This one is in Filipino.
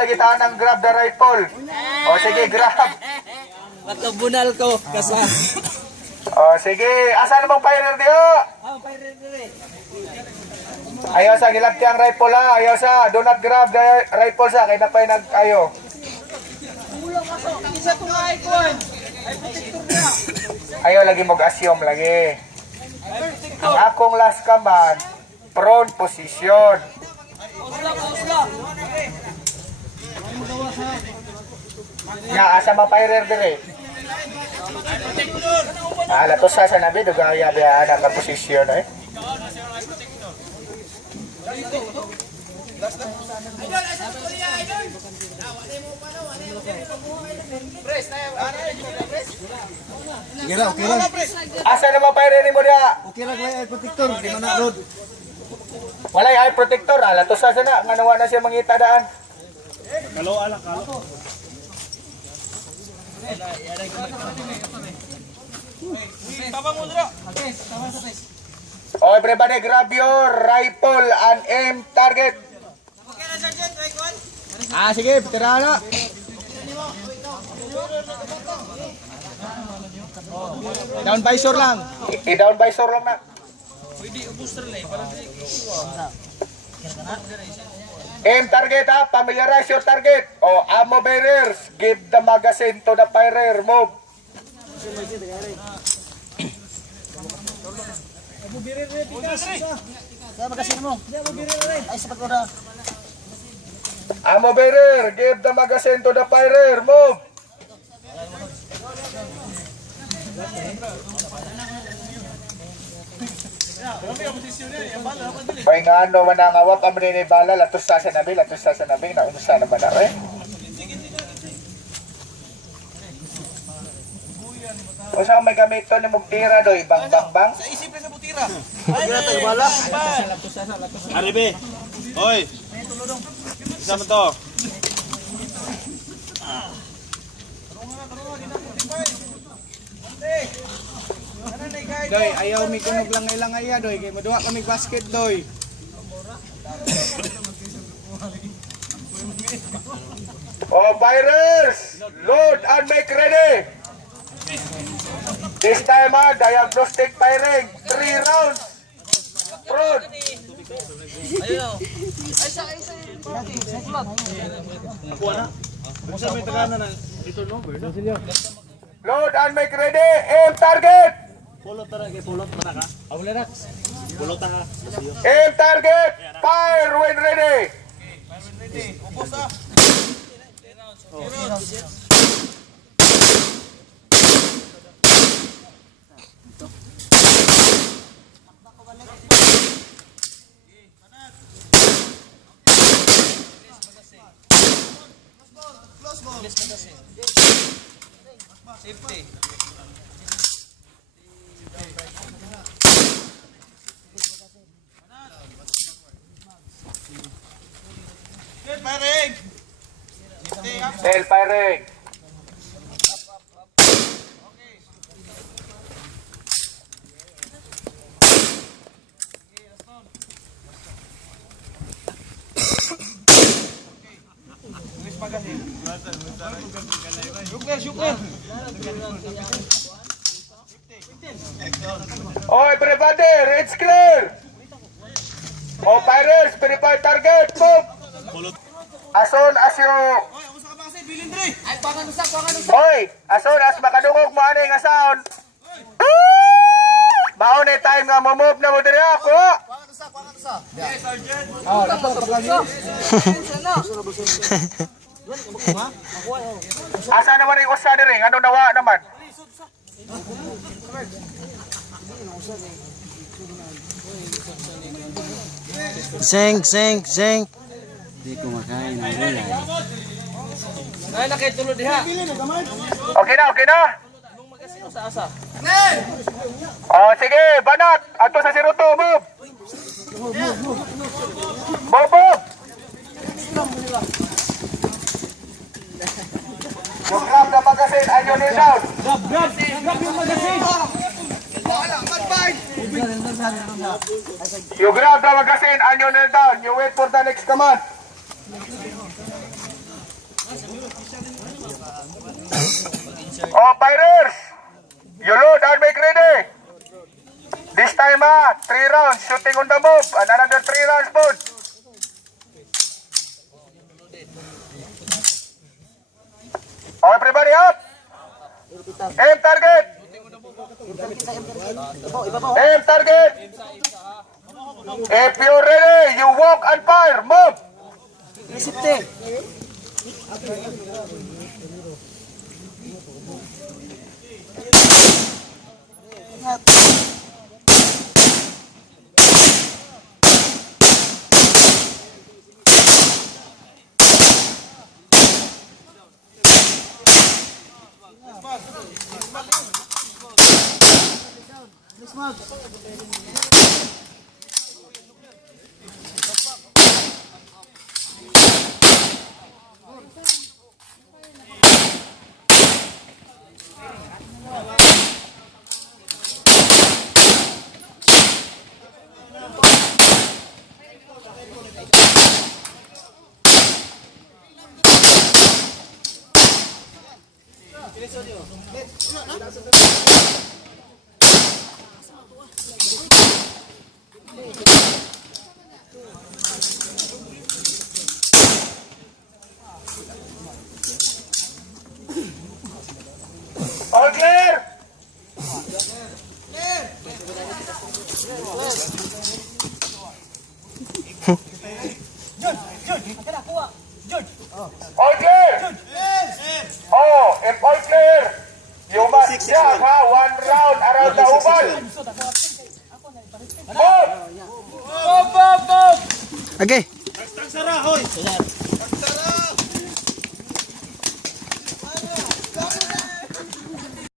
Kita ng grab the rifle. O sige, grab. Matabunal ko, kasal. O sige, asa namang firer diyo? Firer dire. Ayaw sa gilapti ang rifle ha. Ayaw sa, do not grab the rifle sa. Kaya na pa'y nag-ayo. Ulang kaso, isa itong icon. Ay, protector na. Ayaw lagi mag-assume lagi. Ang akong last command, prone position. Usla. Nga, asa mga firer dire? Ala to sa nabi, dugaya biya anak ang posisyon eh. Okay lang. Asa na mga firer mo dia? Okay lang, ay protector, di man na road. Walay eye protector, ala to sa na, nga nawa na siya mangita daan. Kalo ala, kalo. Oh, everybody grab your rifle and aim target. Sige, tira na. Down visor lang. I-down visor lang na. Aim target ha, familiarize your target. Oh, ammo bearers, give the magazine to the firer, move. Ammo bearer, give the magazine to the firer, move. Pay nga ano man ang awap ang bala, latos sa nabi, na umusa naman na eh. O saan may gamito ni Mugtira doy, bang. Sa isip na sa butira. Ay, tayo bala. Aribe. Hoy. Isa mo to. Doy, ayaw mi kunog lang iya doy, kay maduwa kami basket doy. Oh, firers, load and make ready. This time diagnostic firing, 3 rounds. Prone. Ayun. Isa. Ako na. Musa may tagana na dito no, no? Load and make ready, aim target. Pulot tara kay pulot mana ka? Awala na. Pulot ta ka. Aim target, fire when ready. Upos ah. Safety. Firing. Tail firing. Syukur. Oh, everybody, it's clear. Oh, firers, prepare target, move. As soon as you... Hoy, as soon as makadungog mo ano yung sound. Maon na time nga mo-move na mo diri ako. Oh, dapat pagkali. Asa naman yung usa diri? Ano nawa naman? Seng. Di kumakain ng gulay. Ay, nakitulod diha. Okay na. Anong magasin sa asa? Oh, sige, banat. Ato sa siruto, move. Move. You grab the magazine and you kneel down. Grab yung magazine. You grab the magazine and you kneel down. You wait for the next command. Oh, fighters! You load and make ready. This time, 3 rounds shooting on the move. And another 3 rounds, both. Oh, everybody up. Aim target. Aim target. If you're ready, you walk and fire. Move. All clear. All clear. Oh, if all clear, you must jog 1 round around the oval. Move. Bob! Okay. Tagsara, hoy!